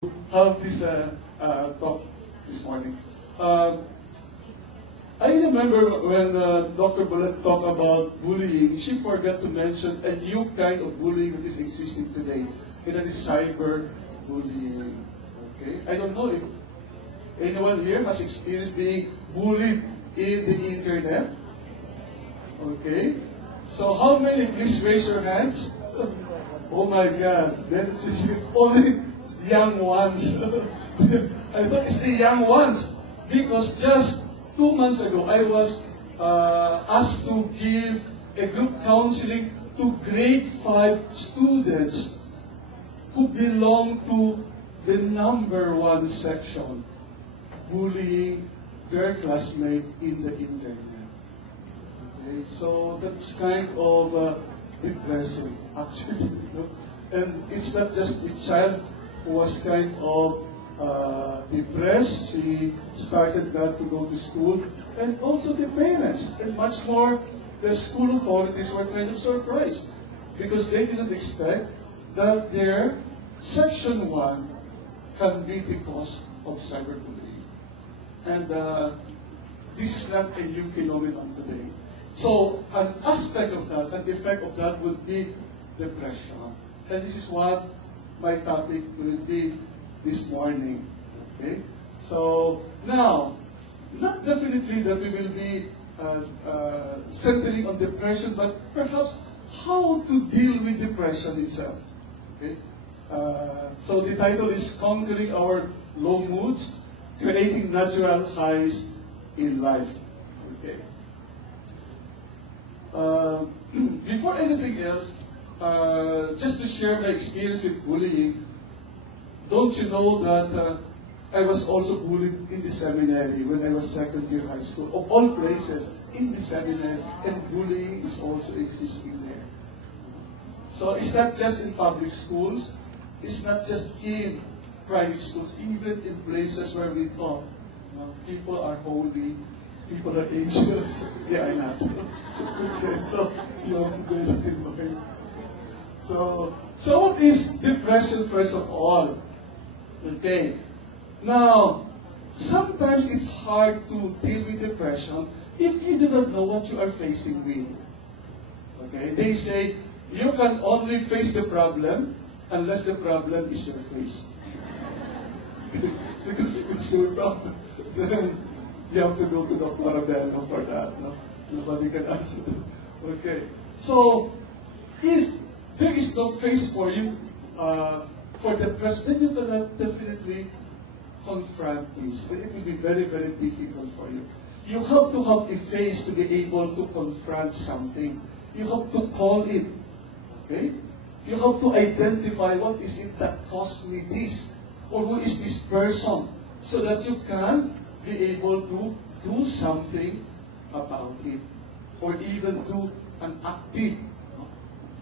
have this talk this morning. I remember when Dr. Bolet talked about bullying, she forgot to mention a new kind of bullying that is existing today, and that is cyber bullying. Okay, I don't know if anyone here has experienced being bullied in the internet. Okay, so how many? Please raise your hands. Oh my God, then it's only young ones. I thought it's the young ones because just 2 months ago I was asked to give a group counseling to grade 5 students who belong to the #1 section, bullying their classmate in the internet. Okay, so that's kind of depressing, actually. And it's not just the child who was kind of depressed. She started not to go to school, and also the parents, and much more the school authorities were kind of surprised because they didn't expect that their section 1 can be the cause of cyberbullying. And this is not a new phenomenon today. So an aspect of that, an effect of that would be depression. And this is what my topic will be this morning. Okay? So now, not definitely that we will be centering on depression, but perhaps how to deal with depression itself. Okay? So the title is Conquering Our Low Moods, Creating Natural Highs in Life. Okay. Before anything else, just to share my experience with bullying, don't you know that I was also bullied in the seminary when I was second year high school, of all places, in the seminary, and bullying is also existing there. So it's not just in public schools, it's not just in private schools, even in places where we thought people are holy, people are angels. Yeah, I'm not. Okay, so you have to bear that in mind. So what is depression first of all? Okay. Now, sometimes it's hard to deal with depression if you do not know what you are facing with. Okay? They say you can only face the problem unless the problem is your face. Because if it's your problem, then you have to go to the Parabellum for that. No? Nobody can answer that. Okay. So, if there is no face for you for depression, then you cannot definitely confront this. It will be very, very difficult for you. You have to have a face to be able to confront something. You have to call it. Okay? You have to identify what is it that caused me this, or who is this person, so that you can be able to do something about it, or even do an active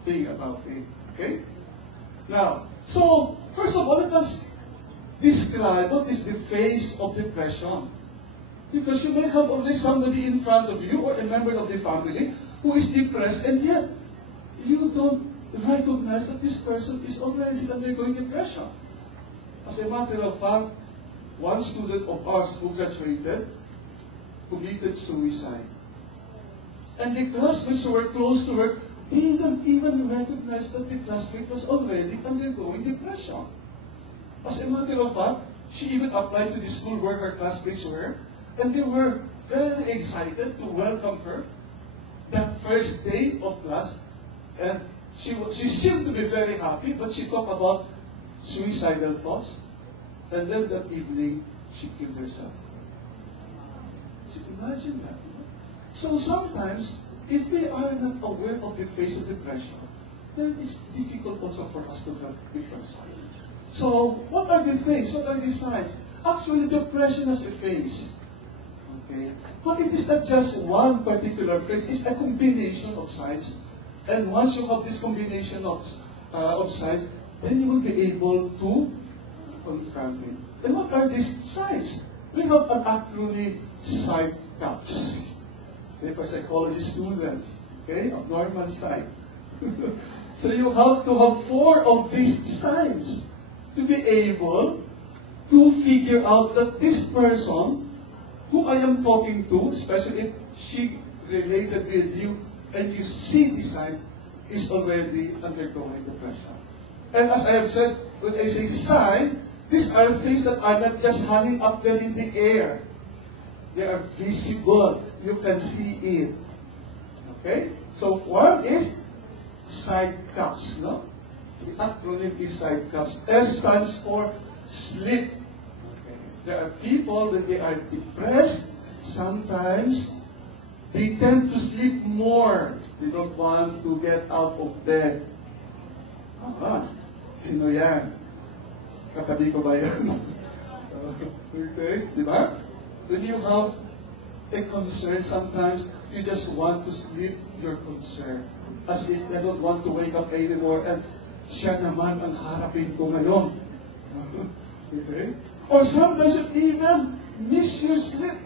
thing about it. Okay? Now, so first of all, let us describe what is the phase of depression. Because you may have only somebody in front of you or a member of the family who is depressed, and yet you don't recognize that this person is already undergoing depression. As a matter of fact, one student of ours who graduated committed suicide. And the classmates who were close to her didn't even recognize that the classmate was already undergoing depression. As a matter of fact, she even applied to the school where her classmates were, and they were very excited to welcome her that first day of class. And she seemed to be very happy, but she talked about suicidal thoughts. And then that evening, she killed herself. So imagine that. So sometimes, if we are not aware of the phase of depression, then it's difficult also for us to help the person. So, what are the phases? What are the signs? Actually, depression has a phase. Okay? But it is not just one particular phase, it's a combination of signs. And once you have this combination of signs, then you will be able to confront it. And what are these signs? We have an acronym, CAPS. Say for psychology students, okay, of normal side. So you have to have 4 of these signs to be able to figure out that this person who I am talking to, especially if she related with you, and you see this sign, is already undergoing depression. And as I have said, when I say sign, these are things that are not just hanging up there in the air. They are visible. You can see it. Okay? So one is side cups, no? The acronym is side cups. S stands for sleep. Okay. There are people, when they are depressed, sometimes they tend to sleep more. They don't want to get out of bed. Sino yan? Katabi ko ba yan? Okay, di ba? When you have a concern, sometimes you just want to sleep your concern. As if I don't want to wake up anymore and siya naman ang harapin ko ngayon. Okay? Or sometimes you even miss your sleep.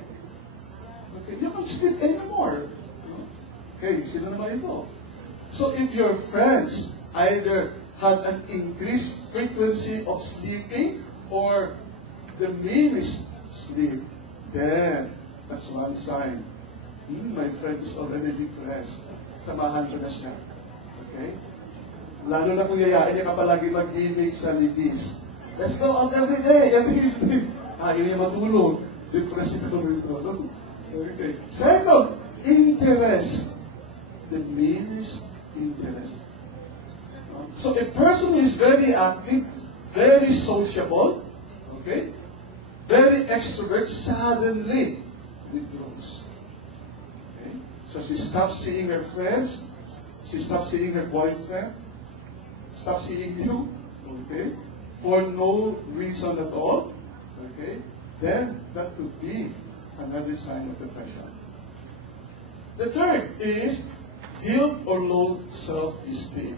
Okay, you can't sleep anymore. Okay, sino naman ito? So if your friends either had an increased frequency of sleeping or the meanest sleep, then that's one sign. My friend is already depressed. Samahan ko na siya. Okay? Lalo na kung yayain niya ka palagi mag-image sa libis. Let's go out every day, every evening. Ayaw niya matulog. Depressed ito rito. Okay. Second, interest. The meanest interest. So a person who is very active, very sociable, okay, very extrovert, suddenly withdraws. Okay? So she stops seeing her friends, she stops seeing her boyfriend, stops seeing you, okay, for no reason at all, okay, then that could be another sign of depression. The third is guilt or low self-esteem.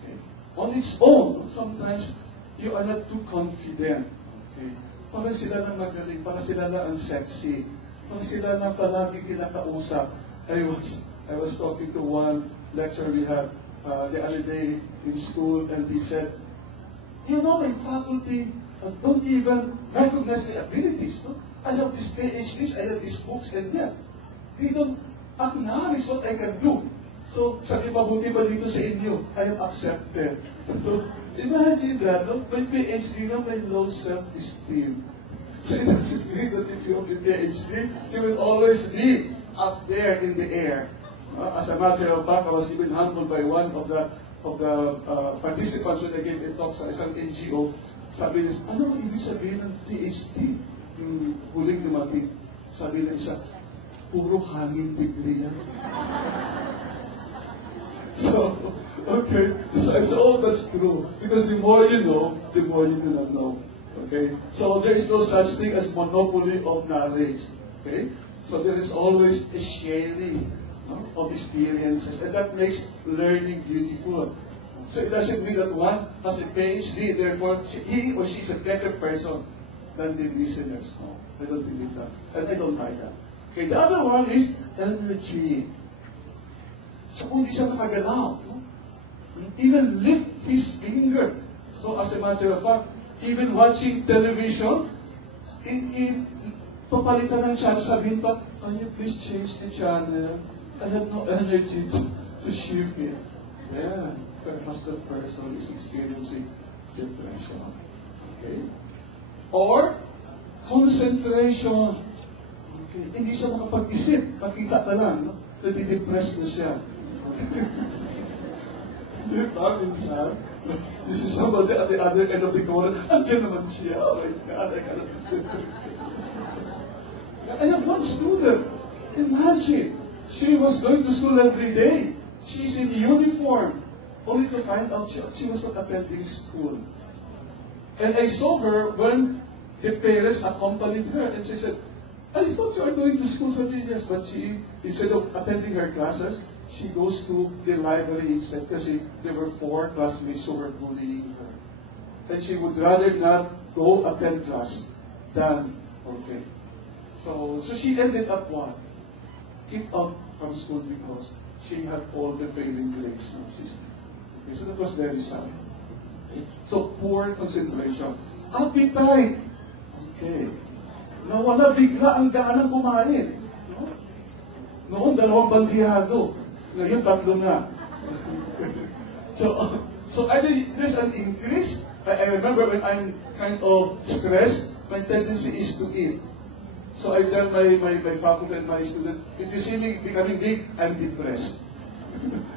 Okay. On its own, sometimes you are not too confident. Okay. Parang sila na magaling, parang sila na ang sexy, parang sila na palagi kinakausap. I was talking to one lecturer we had the other day in school, and he said, you know, my faculty don't even recognize my abilities. No? I have these PhDs, I have these books, and yet they don't acknowledge what I can do. So, sabi mabuti ba dito sa inyo? I am accepted. So, imagine that, no? May PhD na may low self-esteem. So, it doesn't mean that if you have a PhD, you will always be up there in the air. As a matter of fact, I was even humbled by one of the participants when I gave a talk sa isang NGO. Sabi niya, ano ang ibig sabihin ng PhD? Yung huling dumating. Sabi niya isa, puro hangin degree yan. So, okay. So I said, oh, that's true. Because the more you know, the more you do not know. Okay? So there is no such thing as monopoly of knowledge. Okay? So there is always a sharing of experiences. And that makes learning beautiful. So it doesn't mean that one has a PhD, therefore he or she is a better person than the listeners. No, I don't believe that. And I don't like that. Okay, the other one is energy. So kung di siya nakagalaw, no? Even lift his finger. So as a matter of fact, even watching television, papalitan ng channel, sabihin pa, can you please change the channel? I have no energy to shift it. Yeah, perhaps that person is experiencing depression. Okay? Or concentration. Okay. Hindi siya makapag-isip. Makita ka lang, no? Nadi-depress na siya. Di ba, minsan? This is somebody at the other end of the corner. Andiyan naman siya. Oh my God, I cannot concentrate. I have one student. Imagine. She was going to school every day. She's in uniform. Only to find out she was not attending school. And I saw her when the parents accompanied her. And she said, I thought you are going to school. So yes, but she, instead of attending her classes, she goes to the library instead because there were 4 classmates who were bullying her. And she would rather not go attend class than, okay. So she ended up what? Kicked out from school because she had all the failing grades. Okay, so that was very sad. Okay. So poor concentration. Appetite. Okay. Nawala bigla ang ganang kumain. No? Noon, 2 bandihado. Ngayon, 3 na. So either there's an increase. I remember when I'm kind of stressed, my tendency is to eat. So I tell my faculty and my student, if you see me becoming big, I'm depressed.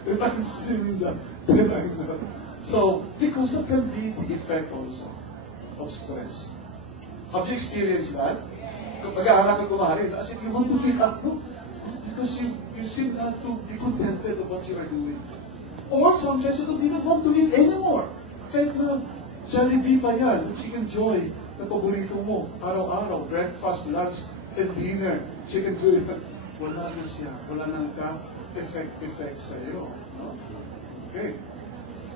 If I'm still in that, then I'm not. So, because that can be the effect also of stress. Have you experienced that? Mag-aaral ka kumarin, as if you want to feel up, no? Because you seem not to be contented of what you are doing. Or sometimes you don't even want to eat anymore. Kahit na Jollibee pa yan, the chicken joy, na paborito mo, araw-araw, breakfast, lunch, and dinner, chicken joy, wala na siya, wala nang ka-effect sa'yo. No? Okay.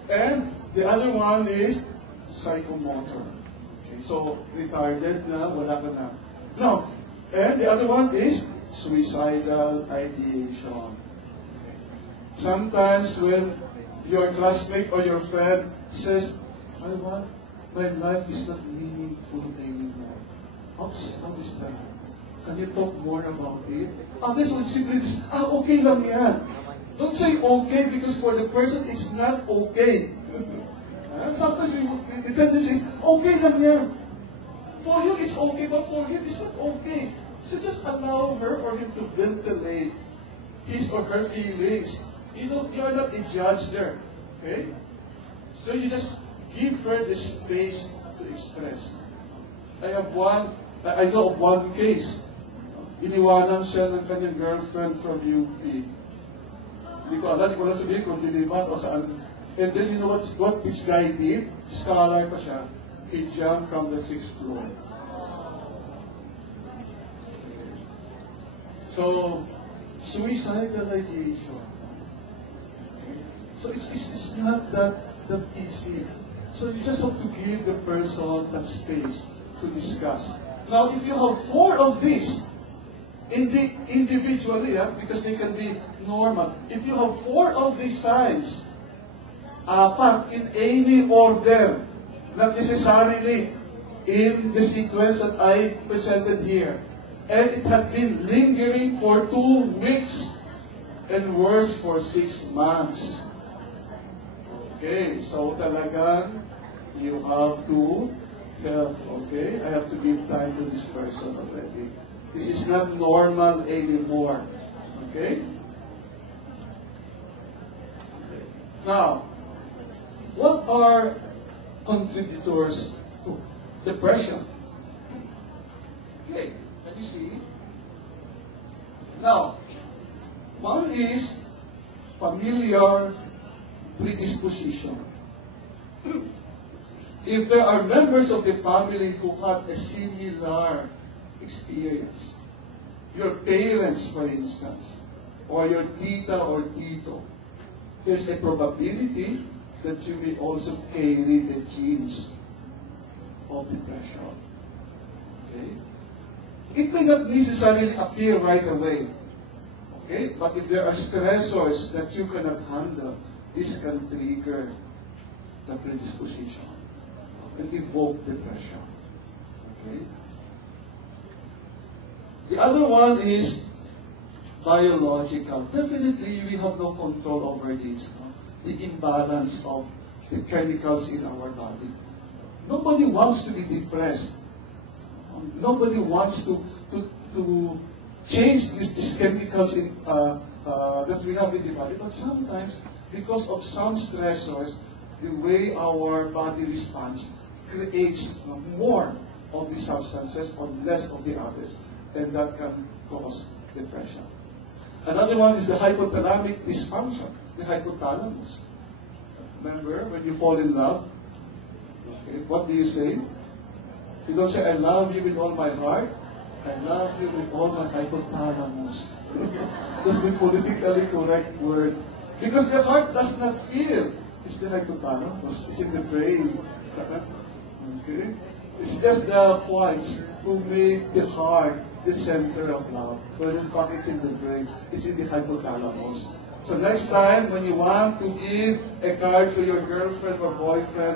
And the other one is psychomotor. Okay, so, retarded na, wala ka na. Now, and the other one is suicidal ideation. Okay. Sometimes when your classmate or your friend says, my life is not meaningful anymore. Oops, how is that? Can you talk more about it? Others will simply say, okay lang yan. Don't say okay because for the person it's not okay. Sometimes we tend to say, okay lang yan. For you it's okay, but for him it's not okay. So just allow her or him to ventilate his or her feelings. You are not a judge there. Okay? So you just give her the space to express. I know of one case. Iniwanan siya ng kanyang girlfriend from UP. Hindi ko alam, hindi ko lang sabihin kung diliman o saan. And then you know what this guy did? Scholar pa siya. He jumped from the 6th floor. So, suicidal ideation. So it's not that easy. So you just have to give the person that space to discuss. Now, if you have 4 of these, individually, because they can be normal. If you have 4 of these signs, in any order, not necessarily in the sequence that I presented here, and it had been lingering for 2 weeks, and worse for 6 months. Okay, so talagang you have to help, okay? I have to give time to this person already. This is not normal anymore. Okay? Now, what are contributors to depression? Okay, can you see? Now, one is familiar predisposition. If there are members of the family who had a similar experience, your parents, for instance, or your tita or tito, there's a probability that you may also carry the genes of depression. Okay? It may not necessarily appear right away. Okay? But if there are stressors that you cannot handle, this can trigger the predisposition and evoke depression. Okay? The other one is biological. Definitely, we have no control over this. No? The imbalance of the chemicals in our body. Nobody wants to be depressed. Nobody wants to change these chemicals that we have in the body. But sometimes, because of some stressors, the way our body responds creates more of the substances or less of the others. And that can cause depression. Another one is the hypothalamic dysfunction, the hypothalamus. Remember, when you fall in love, okay, what do you say? You don't say, I love you with all my heart. I love you with all my hypothalamus. That's the politically correct word. Because the heart does not feel. It's the hypothalamus. It's in the brain. Okay? It's just the whites who make the heart the center of love. But in fact, it's in the brain. It's in the hypothalamus. So next time, when you want to give a card to your girlfriend or boyfriend,